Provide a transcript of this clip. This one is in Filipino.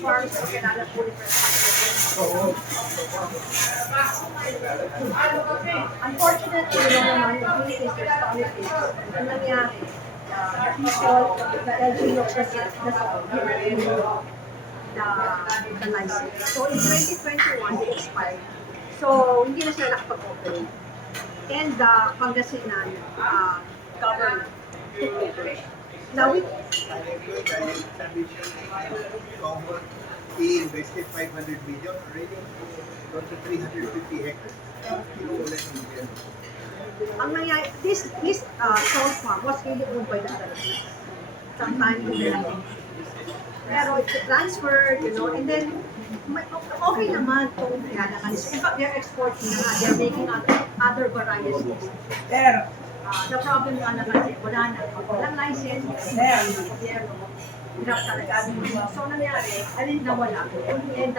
farms na kilala po ni Unfortunately, yun naman, yung Philippines, there's politics. Ang nangyari, the people, the LGUs na the license. So in 2021, they expired. So hindi na sila nakapag-operate. And the Pangasinan government took over. Now we he invested 500 million already. Got to 350 hectares. ang nangyari, this salt farm was really owned by the Philippines sometime in the 1980s. Pero it's transferred, and then okay naman kung kailangan. In fact, they're exporting na, they're making other varieties. Pero, the problem nga na kasi, wala na. Walang license, hirap talaga. So, nangyari, nawala. And